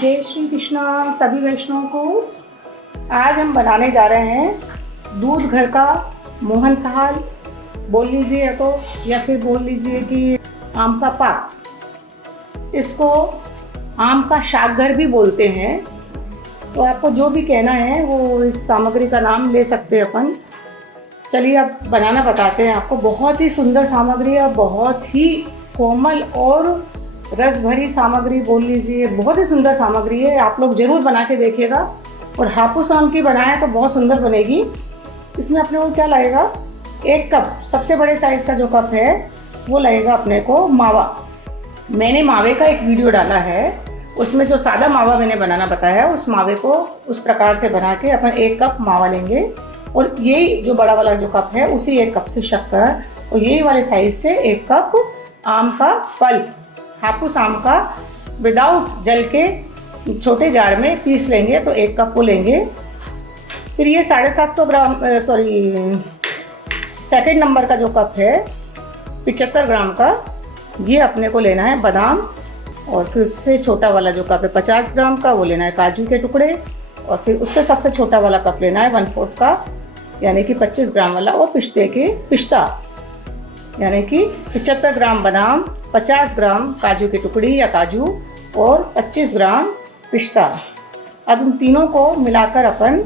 जय श्री कृष्णा सभी वैष्णवों को। आज हम बनाने जा रहे हैं दूध घर का मोहनथाल बोल लीजिए तो, या फिर बोल लीजिए कि आम का पाक। इसको आम का शाकघर भी बोलते हैं। तो आपको जो भी कहना है वो इस सामग्री का नाम ले सकते हैं अपन। चलिए अब बनाना बताते हैं आपको। बहुत ही सुंदर सामग्री है, बहुत ही कोमल और रस भरी सामग्री बोल लीजिए, बहुत ही सुंदर सामग्री है। आप लोग ज़रूर बना के देखिएगा। और हापुस आम की बनाएं तो बहुत सुंदर बनेगी। इसमें अपने को क्या लगेगा, 1 कप सबसे बड़े साइज़ का जो कप है वो लगेगा अपने को मावा। मैंने मावे का एक वीडियो डाला है, उसमें जो सादा मावा मैंने बनाना बताया है, उस मावे को उस प्रकार से बना के अपन 1 कप मावा लेंगे। और यही जो बड़ा वाला जो कप है उसी 1 कप से शक्कर, और यही वाले साइज़ से 1 कप आम का पल्प, हापुस आम का विदाउट जल के छोटे जार में पीस लेंगे। तो 1 कप वो लेंगे। फिर ये 750 ग्राम सेकंड नंबर का जो कप है 75 ग्राम का, ये अपने को लेना है बादाम। और फिर उससे छोटा वाला जो कप है 50 ग्राम का, वो लेना है काजू के टुकड़े। और फिर उससे सबसे छोटा वाला कप लेना है 1/4 का, यानी कि 25 ग्राम वाला, और पिस्ता यानी कि 75 ग्राम बादाम, 50 ग्राम काजू की टुकड़ी या काजू, और 25 ग्राम पिस्ता। अब इन तीनों को मिलाकर अपन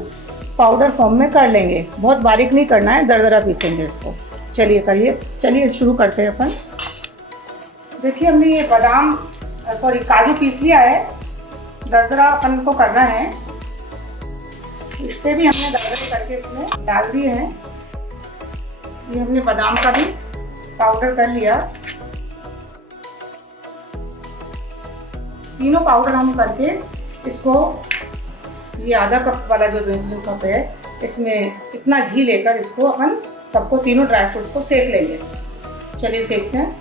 पाउडर फॉर्म में कर लेंगे। बहुत बारीक नहीं करना है, दरदरा पीसेंगे इसको। चलिए शुरू करते हैं अपन। देखिए हमने ये काजू पीस लिया है, दरदरा अपन को करना है। पिस्ते भी हमने दरदरे करके इसमें डाल दिए हैं। ये हमने बादाम का भी पाउडर कर लिया। तीनों पाउडर हम करके इसको, ये आधा कप वाला जो मेजरिंग कप है, इसमें इतना घी लेकर इसको अपन सबको तीनों ड्राई फ्रूट्स को सेक लेंगे। चलिए सेकते हैं।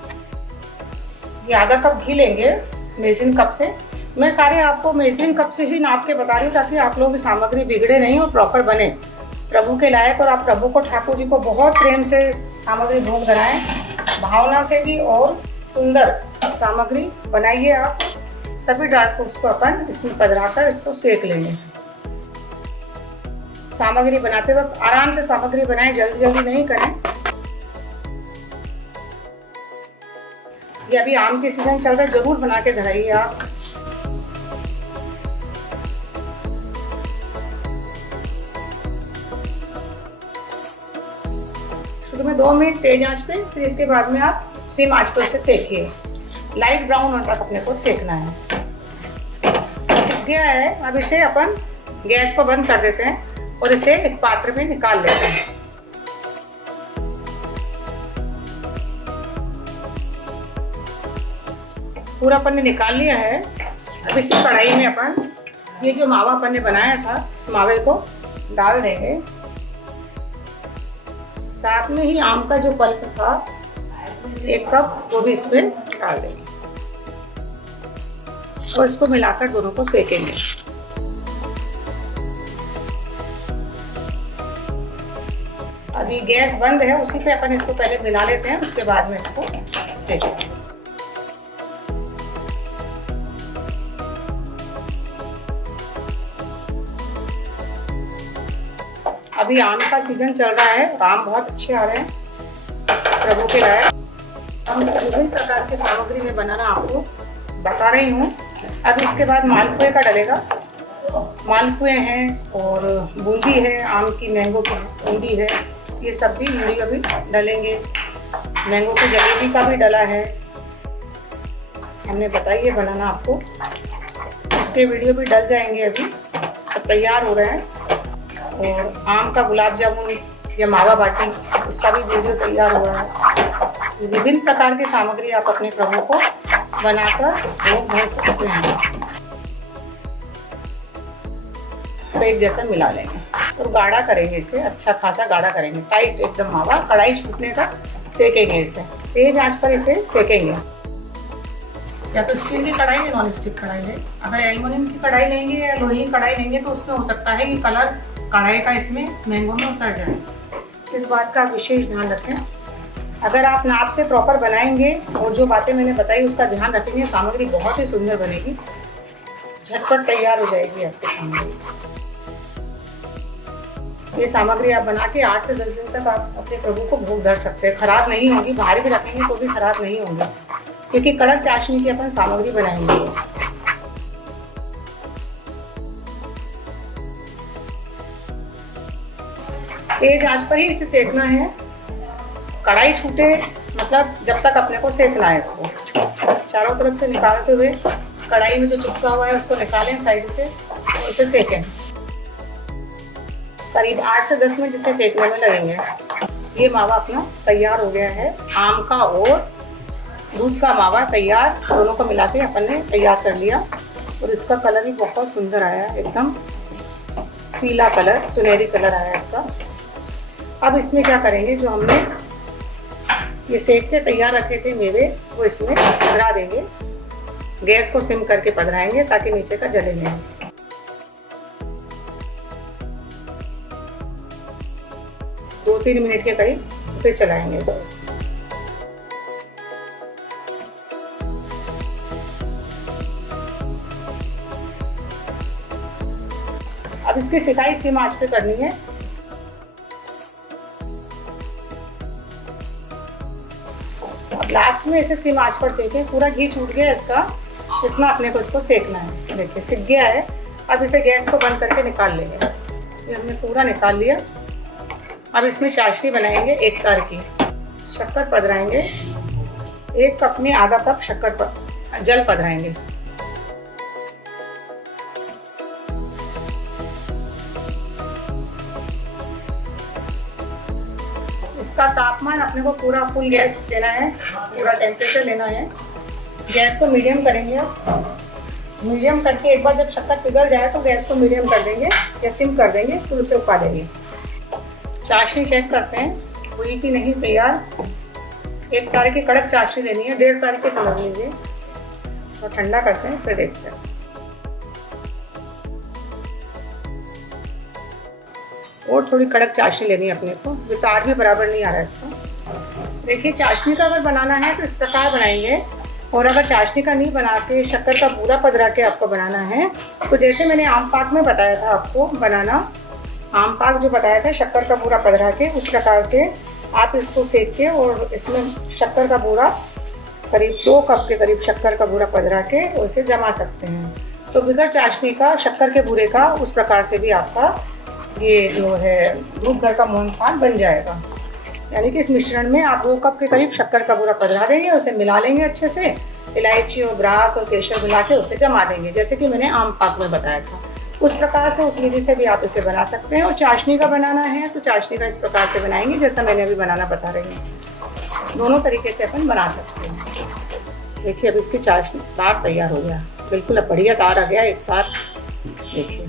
ये आधा कप घी लेंगे मेजरिंग कप से। मैं सारे आपको मेजरिंग कप से ही नाप के बता रही हूँ, ताकि आप लोगों की सामग्री बिगड़े नहीं और प्रॉपर बने, प्रभु के लायक। और आप प्रभु को, ठाकुर जी को बहुत प्रेम से सामग्री भोग बनाएं, भावना से भी, और सुंदर सामग्री बनाइए। आप सभी ड्राई फ्रूट्स को अपन इसमें पधराकर इसको सेक लेंगे। सामग्री बनाते वक्त आराम से सामग्री बनाएं, जल्दी जल्दी नहीं करें। ये अभी आम के सीजन चल रहा है, जरूर बना के धराइए आप। शुरू में 2 मिनट तेज आंच पे, फिर इसके बाद में आप सिम आंच पे उसे सेकिए। लाइट ब्राउन होने तक अपने को सेकना है। सीख गया है, अब इसे अपन गैस को बंद कर देते हैं और इसे एक पात्र में निकाल लेते हैं। पूरा अपन ने निकाल लिया है। अब इसी कढ़ाई में अपन ये जो मावा अपन ने बनाया था, इस मावे को डाल देंगे। साथ में ही आम का जो पल्प था 1 कप, वो भी इसमें डाल देंगे और इसको मिलाकर दोनों को सेकेंगे। अभी गैस बंद है, उसी पे अपन इसको पहले मिला लेते हैं, उसके बाद में इसको सेकेंगे। अभी आम का सीजन चल रहा है, आम बहुत अच्छे आ रहे हैं प्रभु के लायक। हम विभिन्न प्रकार की सामग्री में बनाना आपको बता रही हूँ। अब इसके बाद मालपुए का डलेगा। मालपुए हैं और बूंदी है, आम की मैंगो की बूंदी है, ये सब भी अभी डलेंगे। मैंगो की जलेबी का भी डला है, हमने बताइए बनाना आपको। उसके वीडियो भी डल जाएंगे, अभी सब तैयार हो रहे हैं। और आम का गुलाब जामुन या मावा बाटी, उसका भी वीडियो तैयार हुआ है। विभिन्न प्रकार की सामग्री आप अपने प्रभु को बनाकर भोग धर सकते हैं। तो एक जैसा मिला लेंगे और गाढ़ा करेंगे इसे, अच्छा खासा गाढ़ा करेंगे, टाइट एकदम मावा, कढ़ाई छूटने तक सेकेंगे इसे। तेज आंच पर इसे सेकेंगे। या तो स्टील की कढ़ाई या नॉन स्टिक कढ़ाई लें। अगर एल्युमिनियम की कढ़ाई लेंगे या लोहे की कढ़ाई लेंगे तो उसमें हो सकता है कि कलर कढ़ाई का इसमें मैंगो में उतर जाए। इस बात का विशेष ध्यान रखें। अगर आप नाप से प्रॉपर बनाएंगे और जो बातें मैंने बताई उसका ध्यान रखेंगे, सामग्री बहुत ही सुंदर बनेगी। झटपट तैयार हो जाएगी आपकी सामग्री। ये सामग्री आप बना के 8 से 10 दिन तक आप अपने प्रभु को भोग धर सकते हैं। खराब नहीं होगी, बाहर भी रखेंगे तो भी खराब नहीं होंगे, क्योंकि कड़क चाशनी की अपन सामग्री बनाएंगे। तेज आंच पर ही इसे सेकना है। कढ़ाई छूटे मतलब जब तक अपने को सेकना है। इसको चारों तरफ से निकालते हुए कढ़ाई में जो चिपका हुआ है उसको निकालें साइड से और इसे सेकें। करीब 8 से 10 मिनट इसे सेकने में लगेंगे। ये मावा अपना तैयार हो गया है। आम का और दूध का मावा तैयार, दोनों को मिला के अपन ने तैयार कर लिया और इसका कलर भी बहुत सुंदर आया, एकदम पीला कलर, सुनहरी कलर आया इसका। अब इसमें क्या करेंगे, जो हमने ये सेक के तैयार रखे थे मेवे वो इसमें पधरा देंगे। गैस को सिम करके पधराएंगे ताकि नीचे का जले नहीं। 2-3 मिनट के करीब फिर चलाएंगे इसे। अब इसकी सिकाई सिम आंच पे करनी है। अब लास्ट में इसे सिम आंच पर सेकें। पूरा घी छूट गया इसका, इतना अपने को इसको सेकना है। देखिए सिक गया है। अब इसे गैस को बंद करके निकाल लेंगे। ये हमने पूरा निकाल लिया। अब इसमें चाशनी बनाएंगे 1 तार की। शक्कर पधराएंगे, 1 कप में आधा कप शक्कर जल पधराएंगे। इसका तापमान अपने को पूरा फुल गैस लेना है, पूरा टेम्परेचर लेना है। गैस को मीडियम करेंगे। मीडियम करके एक बार जब शक्कर पिघल जाए तो गैस को मीडियम कर देंगे या सिम कर देंगे, फिर उसे उबालेंगे। चाशनी चेक करते हैं हुई कि नहीं तैयार। 1 तार की कड़क चाशनी लेनी है, 1.5 तार की समझ लीजिए। और ठंडा करते हैं फिर देखते हैं। और थोड़ी कड़क चाशनी लेनी है अपने को। वितार भी बराबर नहीं आ रहा है इसका। देखिए चाशनी का अगर बनाना है तो इस प्रकार बनाएंगे, और अगर चाशनी का नहीं बना के शक्कर का बूरा पधरा के आपको बनाना है तो जैसे मैंने आम पाक में बताया था आपको बनाना, आम पाक जो बताया था शक्कर का बूरा पधरा के, उस प्रकार से आप इसको सेक के और इसमें शक्कर का बूरा करीब 2 कप के करीब शक्कर का बूरा पधरा के उसे जमा सकते हैं। तो बगैर चाशनी का शक्कर के बूरे का उस प्रकार से भी आपका ये जो है दूध घर का मोहनथाल बन जाएगा। यानी कि इस मिश्रण में आप 2 कप के करीब शक्कर का बूरा पधरा देंगे, उसे मिला लेंगे अच्छे से। इलायची और ग्रास और केसर मिला के उसे जमा देंगे, जैसे कि मैंने आम पाक में बताया था। उस प्रकार से उस विधि से भी आप इसे बना सकते हैं। और चाशनी का बनाना है तो चाशनी का इस प्रकार से बनाएंगे जैसा मैंने अभी बनाना बता रही हूँ। दोनों तरीके से अपन बना सकते हैं। देखिए अब इसकी चाशनी तार तैयार हो गया, बिल्कुल अब बढ़िया तार आ गया। 1 तार देखिए,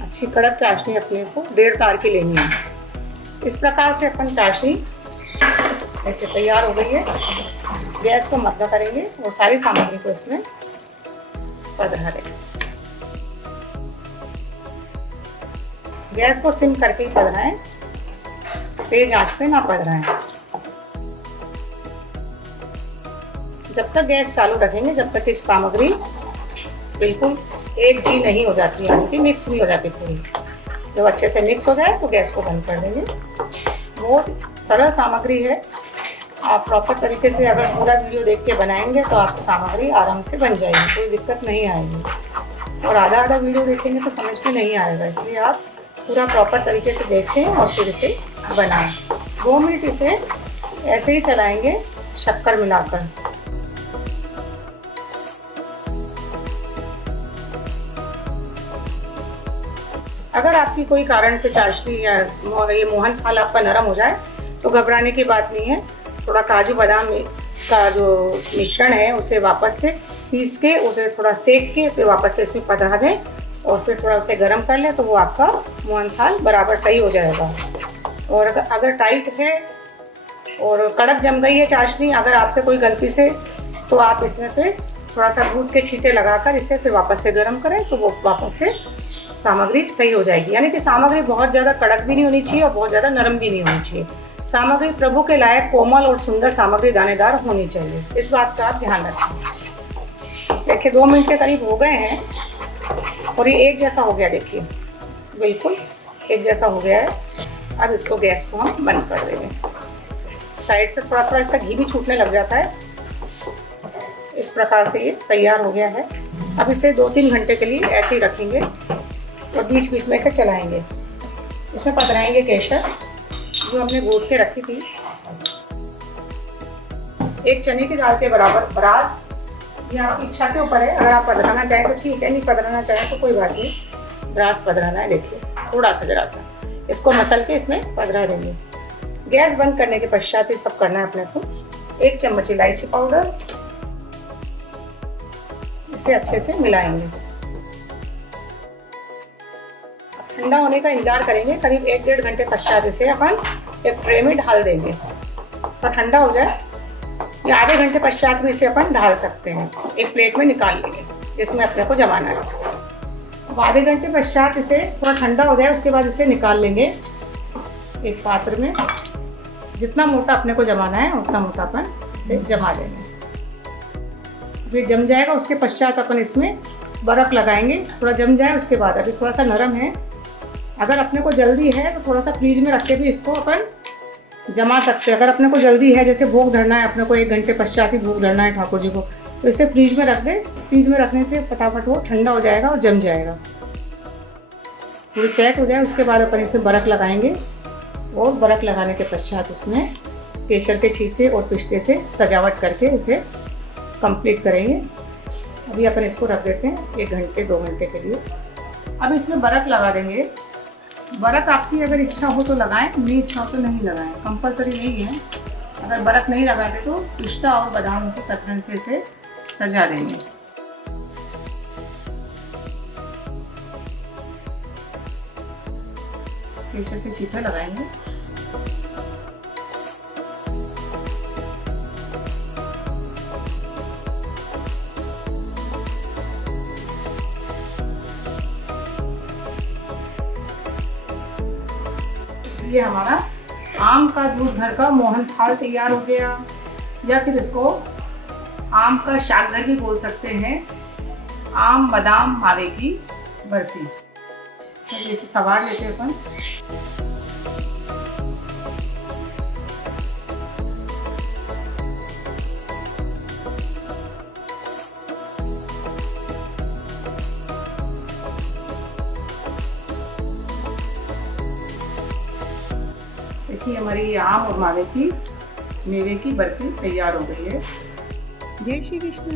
अच्छी कड़क चाशनी अपने को 1.5 तार की लेनी है। इस प्रकार से अपन चाशनी देखिए तैयार हो गई है। गैस को मद्दा करेंगे और सारी सामग्री को इसमें पधरा देंगे। गैस को सिम करके ही पधराएं, तेज आंच पे ना पधराएं। जब तक गैस चालू रखेंगे जब तक कि सामग्री बिल्कुल एक जी नहीं हो जाती, यानी कि मिक्स नहीं हो जाती पूरी। जब अच्छे से मिक्स हो जाए तो गैस को बंद कर देंगे। बहुत सरल सामग्री है। आप प्रॉपर तरीके से अगर पूरा वीडियो देख के बनाएंगे तो आपसे सामग्री आराम से बन जाएगी, कोई दिक्कत नहीं आएगी। और आधा आधा वीडियो देखेंगे तो समझ में नहीं आएगा, इसलिए आप पूरा प्रॉपर तरीके से देखें और फिर इसे बनाएं। 2 मिनट इसे ऐसे ही चलाएंगे शक्कर मिलाकर। अगर आपकी कोई कारण से चाशनी या ये मोहनथाल आपका नरम हो जाए तो घबराने की बात नहीं है। थोड़ा काजू बादाम का जो मिश्रण है उसे वापस से पीस के उसे थोड़ा सेक के फिर वापस से इसमें पधरा दें और फिर थोड़ा उसे गर्म कर लें तो वो आपका मोहनथाल बराबर सही हो जाएगा। और अगर टाइट है और कड़क जम गई है चाशनी अगर आपसे कोई गलती से, तो आप इसमें फिर थोड़ा सा दूध के छींटे लगाकर इसे फिर वापस से गर्म करें तो वो वापस से सामग्री सही हो जाएगी। यानी कि सामग्री बहुत ज़्यादा कड़क भी नहीं होनी चाहिए और बहुत ज़्यादा नरम भी नहीं होनी चाहिए। सामग्री प्रभु के लायक कोमल और सुंदर सामग्री दानेदार होनी चाहिए, इस बात का आप ध्यान रखें। देखिए 2 मिनट के करीब हो गए हैं और ये एक जैसा हो गया, देखिए बिल्कुल एक जैसा हो गया है। अब इसको गैस को हम बंद कर देंगे। साइड से थोड़ा थोड़ा इसका घी भी छूटने लग जाता है। इस प्रकार से ये तैयार हो गया है। अब इसे 2-3 घंटे के लिए ऐसे ही रखेंगे और बीच बीच में इसे चलाएंगे। इसमें पधराएंगे केसर जो हमने गूंथ के रखी थी, 1 चने की दाल के बराबर ब्रास। ये आपकी इच्छा के ऊपर है, अगर आप पधराना चाहें तो ठीक है, नहीं पधराना चाहें तो कोई बात नहीं। ब्रास पधराना है, देखिए थोड़ा सा जरा सा इसको मसल के इसमें पधरा देंगे। गैस बंद करने के पश्चात ये सब करना है अपने को। 1 चम्मच इलायची पाउडर, इसे अच्छे से मिलाएंगे। ठंडा होने का इंतजार करेंगे। करीब 1-1.5 घंटे पश्चात इसे अपन एक ट्रे में ढाल देंगे और ठंडा हो जाए या आधे घंटे पश्चात भी इसे अपन ढाल सकते हैं। एक प्लेट में निकाल लेंगे जिसमें अपने को जमाना है। अब आधे घंटे पश्चात इसे थोड़ा ठंडा हो जाए, उसके बाद इसे निकाल लेंगे एक पात्र में। जितना मोटा अपने को जमाना है उतना मोटा अपन इसे जमा लेंगे। ये जम जाएगा, उसके पश्चात अपन इसमें बर्फ़ लगाएंगे। थोड़ा जम जाए उसके बाद, अभी थोड़ा सा नरम है। अगर अपने को जल्दी है तो थोड़ा सा फ्रीज में रख के भी इसको अपन जमा सकते हैं। अगर अपने को जल्दी है, जैसे भोग धरना है अपने को, 1 घंटे पश्चात ही भोग धरना है ठाकुर जी को, तो इसे फ्रीज में रख दें। फ्रीज में रखने से फटाफट वो ठंडा हो जाएगा और जम जाएगा। थोड़ी सेट हो जाए उसके बाद अपन इसमें बर्फ़ लगाएंगे और बर्फ़ लगाने के पश्चात उसमें केसर के छींटे और पिस्ते से सजावट करके इसे कंप्लीट करेंगे। अभी अपन इसको रख देते हैं 1 घंटे 2 घंटे के लिए। अब इसमें बर्फ़ लगा देंगे। बर्फ़ आपकी अगर इच्छा हो तो लगाएं, नहीं इच्छा हो तो नहीं लगाएं, कंपलसरी नहीं है। अगर बर्फ़ नहीं लगाते तो पिस्ता और बादाम के कतरन से इसे सजा देंगे। केसर के छींटे लगाएंगे। ये हमारा आम का दूध घर का मोहन थाल तैयार हो गया, या फिर इसको आम का शाकघर भी बोल सकते हैं। आम बादाम मावे की बर्फी। चलिए इसे सवार लेते हैं अपन। देखिए हमारी आम और मावे की मेवे की बर्फी तैयार हो गई है। जय श्री कृष्ण।